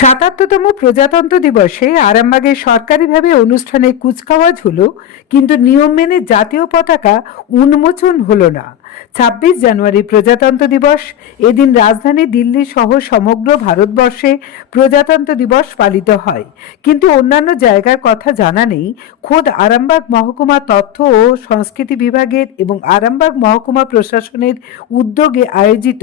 ৭৭তম প্রজাতন্ত্র দিবসে আরামবাগে সরকারিভাবে অনুষ্ঠানে কুচকাওয়াজ হলো, কিন্তু নিয়ম মেনে জাতীয় পতাকা উন্মোচন হলো না। ২৬ জানুয়ারি প্রজাতন্ত্র দিবস। এদিন রাজধানী দিল্লি সহ সমগ্র ভারতবর্ষে প্রজাতন্ত্র দিবস পালিত হয়, কিন্তু অন্যান্য জায়গার কথা জানা নেই। খোদ আরামবাগ মহকুমা তথ্য ও সংস্কৃতি বিভাগের এবং আরামবাগ মহকুমা প্রশাসনের উদ্যোগে আয়োজিত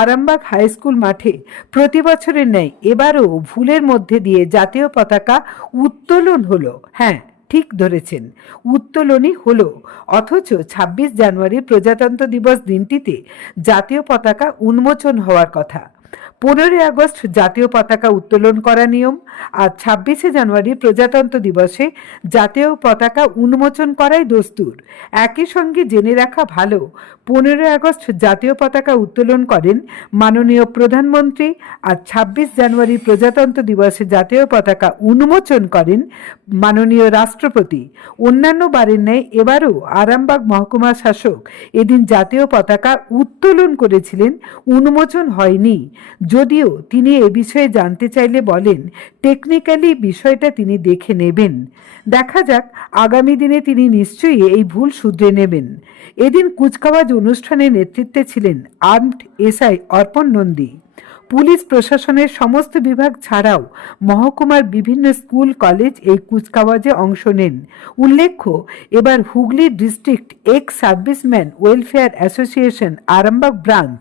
আরামবাগ হাই স্কুল মাঠে প্রতি বছরের ন্যায় এবারও ভুলের মধ্যে দিয়ে জাতীয় পতাকা উত্তোলন হলো। হ্যাঁ, ঠিক ধরেছেন, উত্তোলনই হলো। অথচ ২৬ জানুয়ারি প্রজাতন্ত্র দিবস দিনটিতে জাতীয় পতাকা উন্মোচন হওয়ার কথা। ১৫ই আগস্ট জাতীয় পতাকা উত্তোলন করা নিয়ম, আর ২৬শে জানুয়ারি প্রজাতন্ত্র দিবসে জাতীয় পতাকা উন্মোচন করাই দস্তুর। একই সঙ্গে জেনে রাখা ভালো, ১৫ই আগস্ট জাতীয় পতাকা উত্তোলন করেন মাননীয় প্রধানমন্ত্রী, আর ২৬ জানুয়ারি প্রজাতন্ত্র দিবসে জাতীয় পতাকা উন্মোচন করেন মাননীয় রাষ্ট্রপতি। অন্যান্য বারের ন্যায় এবারও আরামবাগ মহকুমা শাসক এদিন জাতীয় পতাকা উত্তোলন করেছিলেন, উন্মোচন হয়নি। যদিও তিনি এ বিষয়ে জানতে চাইলে বলেন, টেকনিক্যালি বিষয়টা তিনি দেখে নেবেন। দেখা যাক, আগামী দিনে তিনি নিশ্চয়ই এই ভুল শুধরে নেবেন। এদিন কুচকাওয়াজ অনুষ্ঠানে নেতৃত্বে ছিলেন আর্মড এসআই অর্পণ নন্দী। পুলিশ প্রশাসনের সমস্ত বিভাগ ছাড়াও মহকুমার বিভিন্ন স্কুল কলেজ এই কুচকাওয়াজে অংশ নেন। উল্লেখ্য, এবার Hooghly district ex serviceman welfare association Arambagh branch,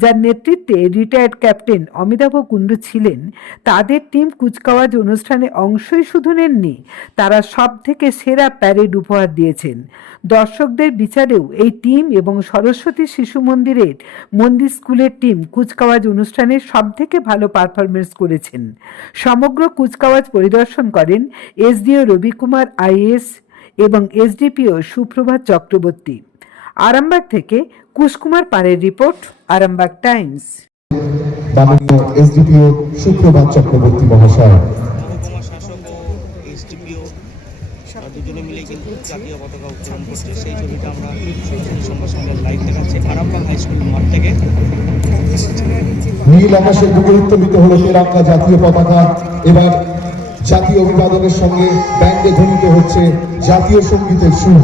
যার নেতৃত্বে রিটায়ার্ড ক্যাপ্টেন অমিতাভ কুণ্ডু ছিলেন, তাদের টিম কুচকাওয়াজ অনুষ্ঠানে অংশই শুধু নেননি, তারা সব থেকে সেরা প্যারেড উপহার দিয়েছেন। দর্শকদের বিচারেও এই টিম এবং সরস্বতী শিশু মন্দির স্কুলের টিম কুচকাওয়াজ অনুষ্ঠানে সব থেকে ভালো পারফরমেন্স করেছেন। সমগ্র কুচকাওয়াজ পরিদর্শন করেন এসডিও রবি কুমার আইএএস এবং এসডিপিও সুপ্রভাত চক্রবর্তী। আরামবাগ থেকে কুশকুমার পাড়ের রিপোর্ট, আরামবাগ টাইমস। মাননীয় এসডিপিও সুপ্রভাত চক্রবর্তী মহাশয়, দুজনে মিলে কিন্তু জাতীয় পতাকা উত্তোলন করছে, সেই ছবিটা আমরা সংবাদ সম্মেলন লাইভ দেখাচ্ছি আরামবাগ হাই স্কুল মাঠ থেকে। নীল আকাশের বুকে উত্তোলিত হলো তেরঙ্গা জাতীয় পতাকা। এবার জাতীয় অভিবাদনের সঙ্গে ব্যান্ডে ধ্বনিত হচ্ছে জাতীয় সঙ্গীতের সুর।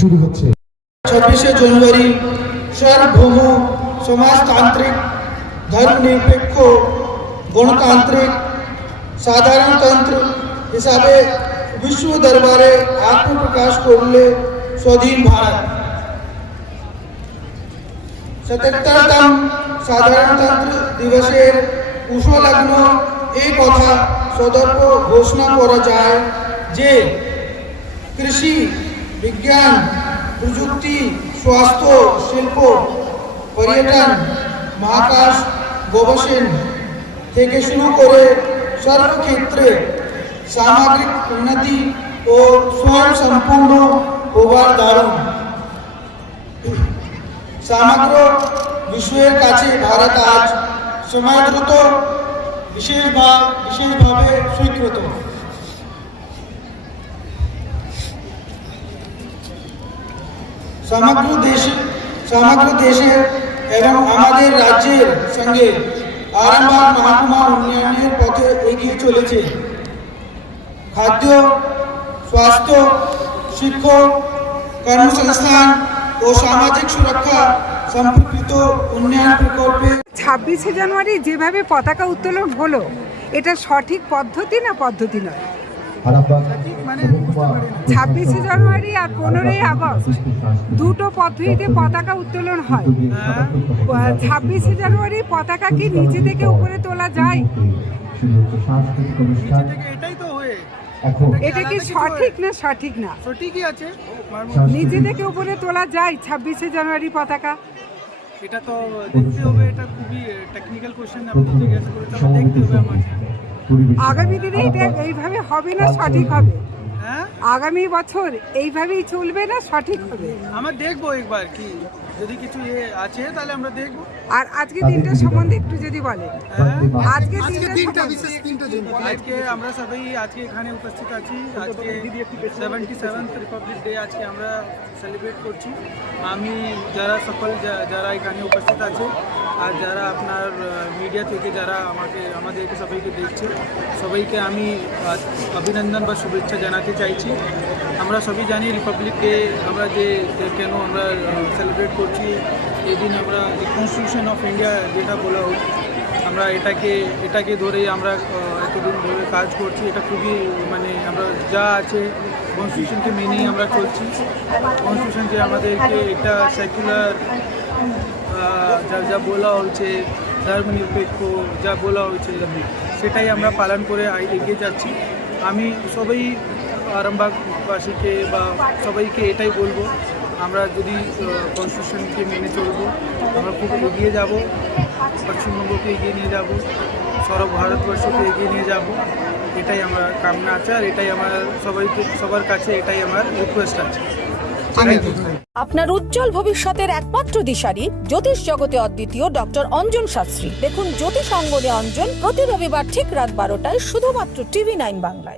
শুরু হচ্ছে 26শে জানুয়ারি সার্বভৌম সমাজতান্ত্রিক ধর্মনিরপেক্ষ গণতান্ত্রিক সাধারণতন্ত্র হিসাবে বিশ্ব দরবারে আত্মপ্রকাশ করলে স্বাধীন ভারত 77তম সাধারণতন্ত্র দিবসের উপলগ্ন এই কথা সদর্প ঘোষণা করা যায় যে কৃষি, বিজ্ঞান, প্রযুক্তি, স্বাস্থ্য, শিল্প, পর্যটন, মহাকাশ গবেষণা থেকে শুরু করে সর্বক্ষেত্রে সামগ্রিক উন্নতি ও স্বয়ং সম্পূর্ণ হবার দারুণ। সমগ্র বিশ্বের কাছে ভারত আজ সময়দ্রুত বিশেষভাবে স্বীকৃত। সমগ্র দেশের এবং আমাদের রাজ্যের সঙ্গে আরামবাগ মহকুমা উন্নয়নের পথে এগিয়ে চলেছে। খাদ্য, স্বাস্থ্য, শিক্ষা, কর্মসংস্থান ও সামাজিক সুরক্ষা সম্পর্কিত উন্নয়ন প্রকল্পে 26শে জানুয়ারি যেভাবে পতাকা উত্তোলন হলো, এটা সঠিক পদ্ধতি না পদ্ধতি নয়? 26শে জানুয়ারি আর 15ই আগস্ট দুটো পদ্ধতিতে পতাকা উত্তোলন হয়। 26শে জানুয়ারি পতাকা কি নিচে থেকে উপরে তোলা যায়? এটাই তো হয়ে এটা কি সঠিক না সঠিক না? সঠিকই আছে। নিচে থেকে উপরে তোলা যায় 26শে জানুয়ারি পতাকা? এটা তো দেখতে হবে, এটা খুবই টেকনিক্যাল কোশ্চেন আপনি জিজ্ঞাসা করেছেন, দেখতে হবে আমাকে। আগামী দিনে এটা এইভাবে হবে না সঠিক হবে? হ্যাঁ, আগামী বছর এইভাবেই চলবে না সঠিক হবে? আমরা দেখবো একবার, কি যদি কিছু আছে তাহলে আমরা দেখবো। আর আজকে দিনটা সম্বন্ধে একটু যদি বলেন। আজকে দিনটা আজকে আমরা সবাই আজকে এখানে উপস্থিত আছি। আজকে 77th রিপাবলিক ডে আজকে আমরা সেলিব্রেট করছি। আমি যারা এখানে উপস্থিত আছে আর যারা আপনার মিডিয়া থেকে যারা আমাদেরকে সবাইকে দেখছে, সবাইকে আমি অভিনন্দন বা শুভেচ্ছা জানাতে চাইছি। আমরা সবই জানি রিপাবলিক ডে আমরা কেন আমরা সেলিব্রেট করছি। এই দিন আমরা কনস্টিটিউশন অফ ইন্ডিয়া যেটা বলা হচ্ছে, আমরা এটাকে ধরেই আমরা এতদিন ধরে কাজ করছি। এটা খুবই আমরা যা আছে কনস্টিটিউশনকে মেনেই আমরা চলছি। কনস্টিটিউশন যে আমাদেরকে একটা সেকুলার যা বলা হয়েছে, ধর্মনিরপেক্ষ যা বলা হয়েছে, সেটাই আমরা পালন করে এগিয়ে যাচ্ছি। আমি সবাই আরামবাগবাসীকে বা সবাইকে এটাই বলবো, আমরা যদি কনস্টিটিউশনকে মেনে চলবো, আমরা খুব এগিয়ে যাব, পশ্চিমবঙ্গকে এগিয়ে নিয়ে যাব, সারা ভারতবর্ষকে এগিয়ে নিয়ে যাব। এটাই আমার কামনা আছে, আর এটাই আমার সবার কাছে এটাই আমার রিকোয়েস্ট আছে। আপনার উজ্জ্বল ভবিষ্যতের একমাত্র দিশারি জ্যোতিষ জগতে অদ্বিতীয় ডক্টর অঞ্জন শাস্ত্রী। দেখুন জ্যোতিষ অঙ্গনে অঞ্জন প্রতি রবিবার ঠিক রাত 12টায় শুধুমাত্র TV9 বাংলায়।